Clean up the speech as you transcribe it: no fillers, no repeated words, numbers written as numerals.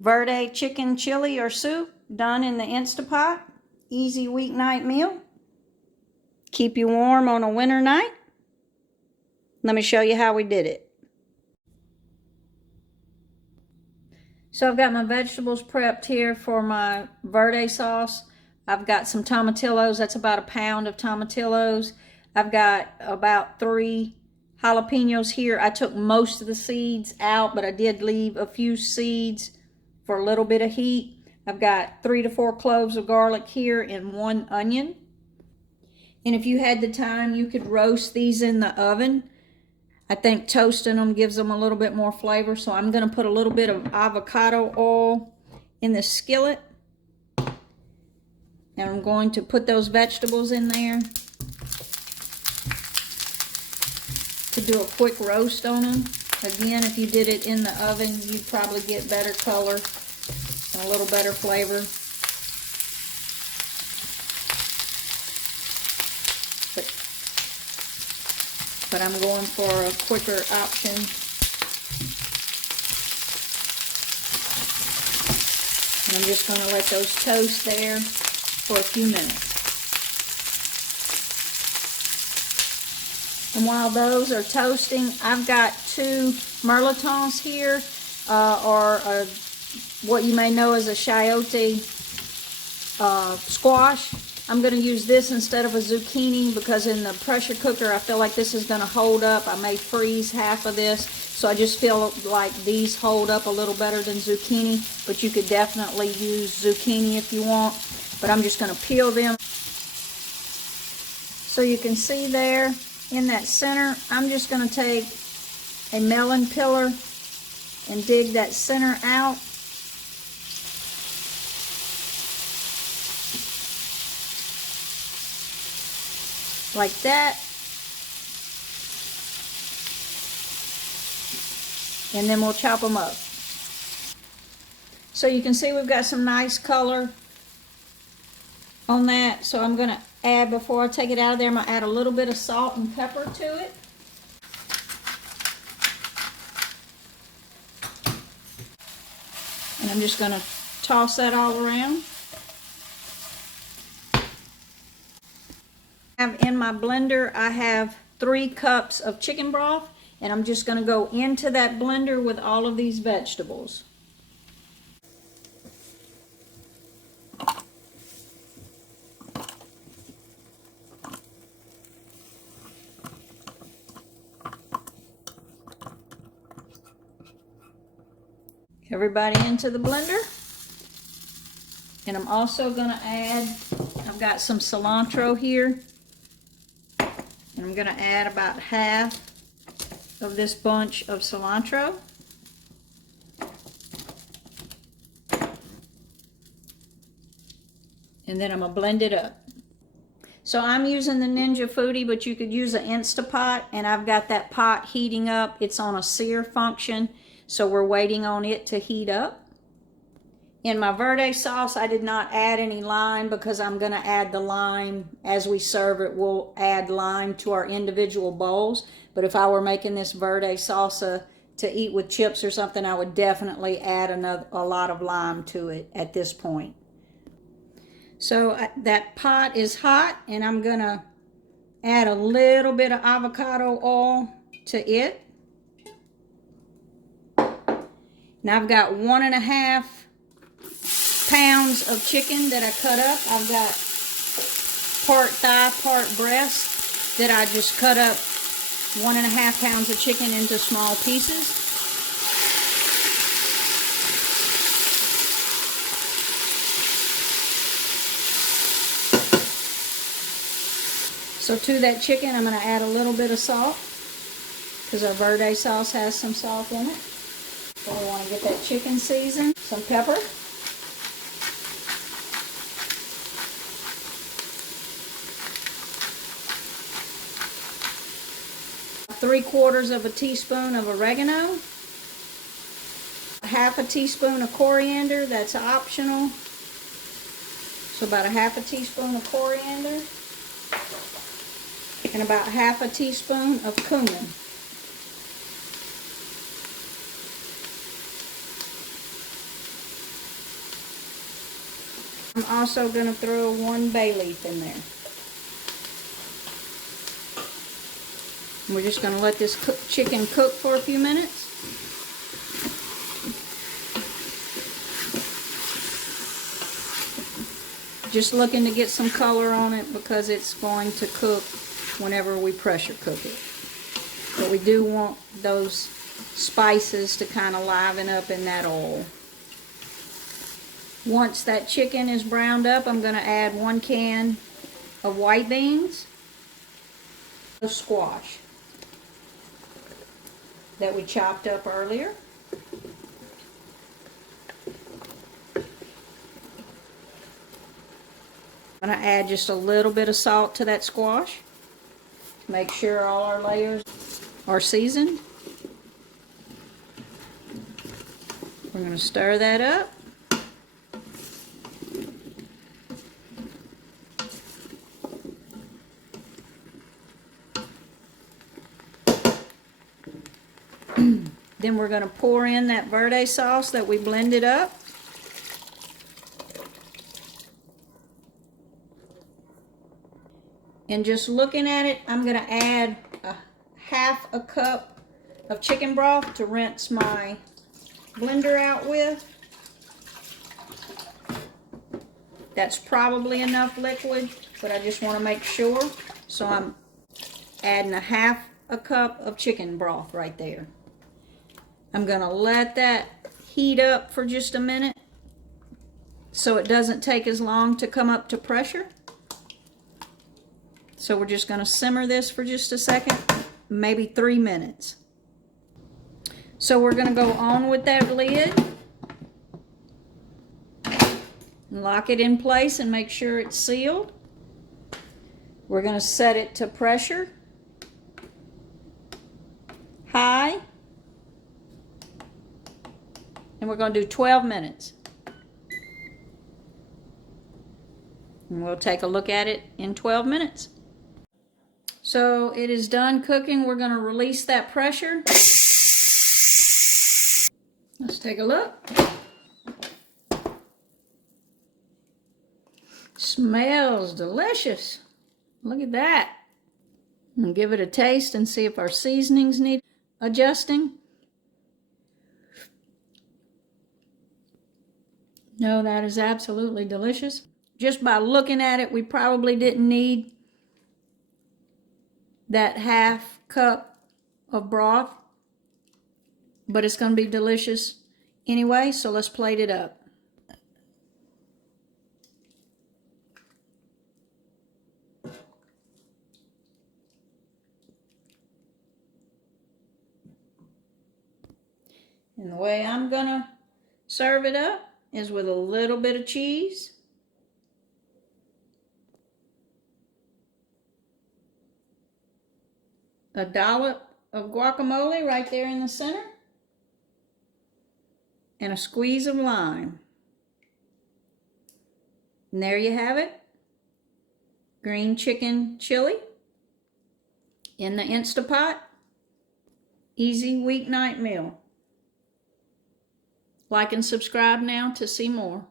verde chicken chili or soup done in the Instapot. Easy weeknight meal. Keep you warm on a winter night. Let me show you how we did it. So I've got my vegetables prepped here for my verde sauce. I've got some tomatillos. That's about a pound of tomatillos. I've got about 3 jalapenos here. I took most of the seeds out, but I did leave a few seeds for a little bit of heat. I've got 3 to 4 cloves of garlic here and 1 onion. And if you had the time, you could roast these in the oven. I think toasting them gives them a little bit more flavor. So I'm going to put a little bit of avocado oil in the skillet. And I'm going to put those vegetables in there to do a quick roast on them. Again, if you did it in the oven, you'd probably get better color and a little better flavor. But I'm going for a quicker option. And I'm just going to let those toast there for a few minutes. And while those are toasting, I've got 2 mirlitons here, or what you may know as a chayote squash. I'm going to use this instead of a zucchini because in the pressure cooker I feel like this is going to hold up. I may freeze half of this, so I just feel like these hold up a little better than zucchini, but you could definitely use zucchini if you want. But I'm just going to peel them. So you can see there in that center, I'm just going to take a melon peeler and dig that center out. Like that. And then we'll chop them up. So you can see we've got some nice color on that. So I'm going to add, before I take it out of there, I'm going to add a little bit of salt and pepper to it. And I'm just going to toss that all around. In my blender, I have 3 cups of chicken broth, and I'm just going to go into that blender with all of these vegetables. Everybody into the blender. And I'm also going to add, I've got some cilantro here. And I'm going to add about half of this bunch of cilantro. And then I'm going to blend it up. So I'm using the Ninja Foodie, but you could use an Instapot. And I've got that pot heating up. It's on a sear function. So we're waiting on it to heat up. In my verde sauce, I did not add any lime because I'm going to add the lime as we serve it. We'll add lime to our individual bowls. But if I were making this verde salsa to eat with chips or something, I would definitely add a lot of lime to it at this point. So that pot is hot, and I'm going to add a little bit of avocado oil to it. Now I've got 1.5 pounds of chicken that I cut up. I've got part thigh, part breast that I just cut up 1.5 pounds of chicken into small pieces. So to that chicken, I'm going to add a little bit of salt because our verde sauce has some salt in it. So we want to get that chicken seasoned. Some pepper. ¾ teaspoon of oregano. Half a teaspoon of coriander. That's optional. So about 1/2 teaspoon of coriander. And about 1/2 teaspoon of cumin. I'm also going to throw 1 bay leaf in there. And we're just going to let this chicken cook for a few minutes. Just looking to get some color on it because it's going to cook whenever we pressure cook it. But we do want those spices to kind of liven up in that oil. Once that chicken is browned up, I'm going to add 1 can of white beans, of squash that we chopped up earlier. I'm going to add just a little bit of salt to that squash. Make sure all our layers are seasoned. We're going to stir that up. Then we're going to pour in that verde sauce that we blended up. And just looking at it, I'm going to add half a cup of chicken broth to rinse my blender out with. That's probably enough liquid, but I just want to make sure. So I'm adding a half a cup of chicken broth right there. I'm going to let that heat up for just a minute so it doesn't take as long to come up to pressure. So we're just going to simmer this for just a second, maybe 3 minutes. So we're going to go on with that lid, lock it in place and make sure it's sealed. We're going to set it to pressure, high, and we're going to do 12 minutes. And we'll take a look at it in 12 minutes. So it is done cooking. We're going to release that pressure. Let's take a look. Smells delicious. Look at that. And give it a taste and see if our seasonings need adjusting. No, that is absolutely delicious. Just by looking at it, we probably didn't need that half cup of broth, but it's going to be delicious anyway, so let's plate it up. And the way I'm going to serve it up is with a little bit of cheese, a dollop of guacamole right there in the center, and a squeeze of lime. And there you have it. Green chicken chili in the Instapot. Easy weeknight meal. Like and subscribe now to see more.